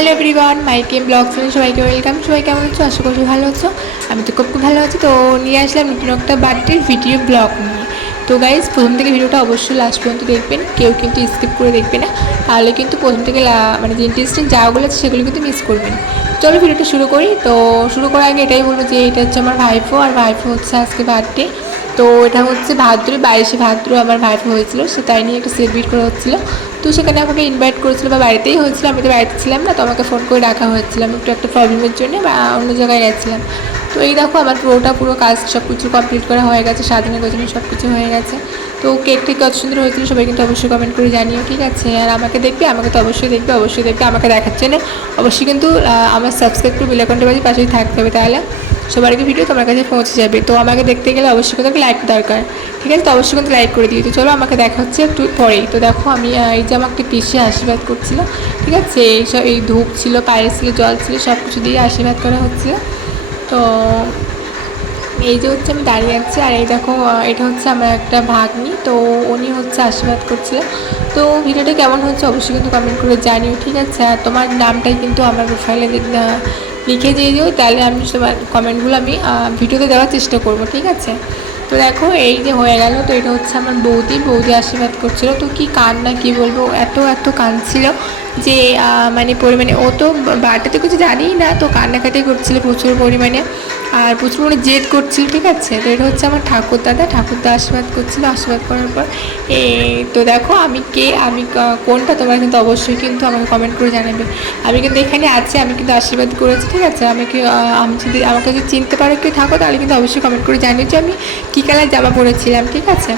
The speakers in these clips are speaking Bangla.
হ্যালো এভরিওয়ান, মাই কেম ব্লগ চ্যানেলে সবাইকে ওয়েলকাম। সবাই কেমন আছো? আশা করছি ভালো আছো। আমি তো খুব ভালো আছি। তো নিয়ে আসলাম নতুন একটা বার্থডের ভিডিও ব্লগ নিয়ে। তো গাইজ, প্রথম থেকে ভিডিওটা অবশ্যই লাস্ট পর্যন্ত দেখবেন, কেউ কিন্তু স্কিপ করে দেখবে না, তাহলে কিন্তু প্রথম থেকে মানে যে ইন্টারেস্টিং যাওয়াগুলো আছে সেগুলো কিন্তু মিস করবেন। চলো ভিডিওটা শুরু করি। তো শুরু করার আগে এটাই বলবো যে এটা হচ্ছে আমার ভাইফো, আর ভাইফো হচ্ছে আজকে বার্থডে। তো এটা হচ্ছে ভাদ্র 22শে ভাদ্র আমার ভাইফো হয়েছিল, সে তাই নিয়ে একটা সেলিব্রেট করা হচ্ছিলো। তো সেখানে আমাকে ইনভাইট করেছিল, বা বাড়িতেই হয়েছিল, আমি তো বাড়িতে ছিলাম না, তো আমাকে ফোন করে ডাকা হয়েছিল। আমি একটু একটা প্রবলেমের জন্য বা অন্য জায়গায় গেছিলাম। তো এই দেখো আমার পুরো কাজ সব কিছু কমপ্লিট করা হয়ে গেছে, সাজানো গোছানো সব কিছু হয়ে গেছে। তো কেকটা কত সুন্দর হয়েছিল সবাই কিন্তু অবশ্যই কমেন্ট করে জানিও, ঠিক আছে? আর আমাকে দেখবে, আমাকে তো অবশ্যই দেখবে, আমাকে দেখাচ্ছে না অবশ্যই কিন্তু আমার সাবস্ক্রাইব করে বেল আইকনটা বাজিয়ে পাশেই থাকতে হবে, তাহলে সবার আগে ভিডিও তোমার কাছে পৌঁছে যাবে। তো আমাকে দেখতে গেলে অবশ্যই কিন্তু লাইক দরকার, ঠিক আছে? তো অবশ্যই কিন্তু লাইক করে দিই। তো চলো আমাকে দেখা হচ্ছে একটু পরেই। তো দেখো আমি এই যে আমাকে পিসে আশীর্বাদ করছিল, ঠিক আছে? এইসব এই ধূপ ছিল, পায়ে ছিল, জল ছিল, সব কিছু দিয়ে আশীর্বাদ করা হচ্ছিল। তো এই যে হচ্ছে আমি দাঁড়িয়ে আছি, আর এই দেখো এটা হচ্ছে আমার একটা ভাগ্নি, তো উনি হচ্ছে আশীর্বাদ করছিল। তো ভিডিওটা কেমন হচ্ছে অবশ্যই কিন্তু কমেন্ট করে জানিও, ঠিক আছে? আর তোমার নামটাই কিন্তু আমার প্রোফাইলে লিখে দিয়ে দিও, তাহলে আমি তোমার কমেন্টগুলো আমি ভিডিওতে দেওয়ার চেষ্টা করব, ঠিক আছে? তো দেখো এই যে হয়ে গেল। তো এটা হচ্ছে আমার বৌদি আশীর্বাদ করছিলো। তো কি কান্না, কি বলবো, এত কাঁদছিল যে মানে পরিমাণে, ও তো বাড়িতে কিছু জানিই না, তো কান্নাকাটি করছিল প্রচুর পরিমাণে, আর প্রচুর পরিমাণে জেদ করছিল, ঠিক আছে? তো এটা হচ্ছে আমার ঠাকুরদা আশীর্বাদ করছিল। আশীর্বাদ করার পর তো দেখো আমি কোনটা, তোমরা কিন্তু অবশ্যই কিন্তু আমাকে কমেন্ট করে জানাবে। আমি কিন্তু এখানে আছি, আমি কিন্তু আশীর্বাদ করেছি, ঠিক আছে? আমাকে যদি চিনতে পারো কেউ থাকো, তাহলে কিন্তু অবশ্যই কমেন্ট করে জানিও যে আমি কী কালার জামা পরেছিলাম, ঠিক আছে?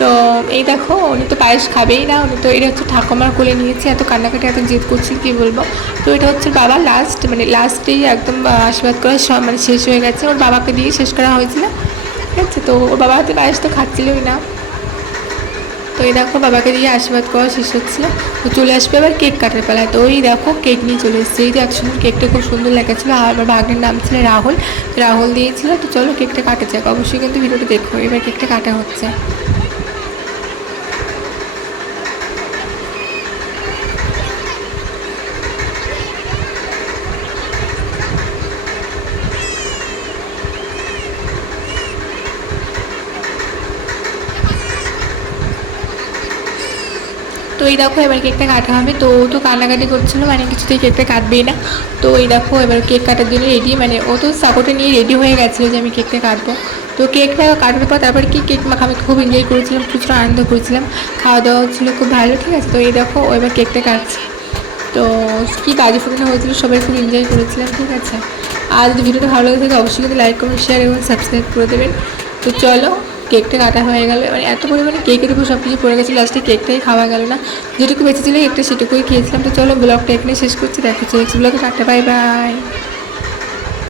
তো এই দেখো উনি তো পায়েস খাবেই না, উনি তো এটা হচ্ছে ঠাকুমার কোলে নিয়েছে, এত কান্নাকাটি এত জেদ করছি কী বলবো। তো এটা হচ্ছে বাবা লাস্টেই একদম আশীর্বাদ করা মানে শেষ হয়ে গেছে, ওর বাবাকে দিয়ে শেষ করা হয়েছিল, ঠিক আছে? তো ওর বাবা হাতে পায়েস তো খাচ্ছিলই না। তো এই দেখো বাবাকে দিয়ে আশীর্বাদ করা শেষ হচ্ছিল। তো চলে আসবে আবার কেক কাটার পালায়। তো ওই দেখো কেক নিয়ে চলে এসেছে। এই যে একসঙ্গে কেকটা খুব সুন্দর লেগেছিলো, আর আমার ভাগ্নের নাম ছিল রাহুল দিয়েছিল। তো চলো কেকটা কাটা যাক, অবশ্যই কিন্তু ভিডিওটা দেখো। এবার কেকটা কাটা হচ্ছে। তো এই দেখো এবার কেকটা কাটা হবে। তো ও তো কান্নাকাটি করছিলো, মানে কিছুতেই কেকটা কাটবেই না। তো এই দেখো এবার কেক কাটার জন্য রেডি, মানে ও তো সাপোর্টে নিয়ে রেডি হয়ে গেছিলো যে আমি কেকটা কাটবো। তো কেকটা কাটার পর তারপরে কেক মাখামি খুব এনজয় করেছিলাম, প্রচুর আনন্দ করেছিলাম, খাওয়া দাওয়া হচ্ছিলো খুব ভালো, ঠিক আছে? তো এই দেখো ও এবার কেকটা কাটছে। তো কী বাজি ফোটানো হয়েছিল, সবাই খুব এনজয় করেছিলাম, ঠিক আছে? আর যদি ভিডিওটা ভালো লাগে থাকে অবশ্যই কিন্তু লাইক কমেন্ট শেয়ার এবং সাবস্ক্রাইব করে দেবেন। তো চলো কেকটা কাটা হয়ে গেল। মানে এত পরিমাণে কেকের উপর সব কিছু পড়ে গেছে, লাস্টে কেকটাই খাওয়া গেল না, যেটুকু বেঁচে ছিল কেকটা সেটুকুই খেয়েছিলাম। তো চলো ব্লগটা এখানে শেষ করছি, দেখা হচ্ছে নেক্সট ব্লগে। Tata, bye bye.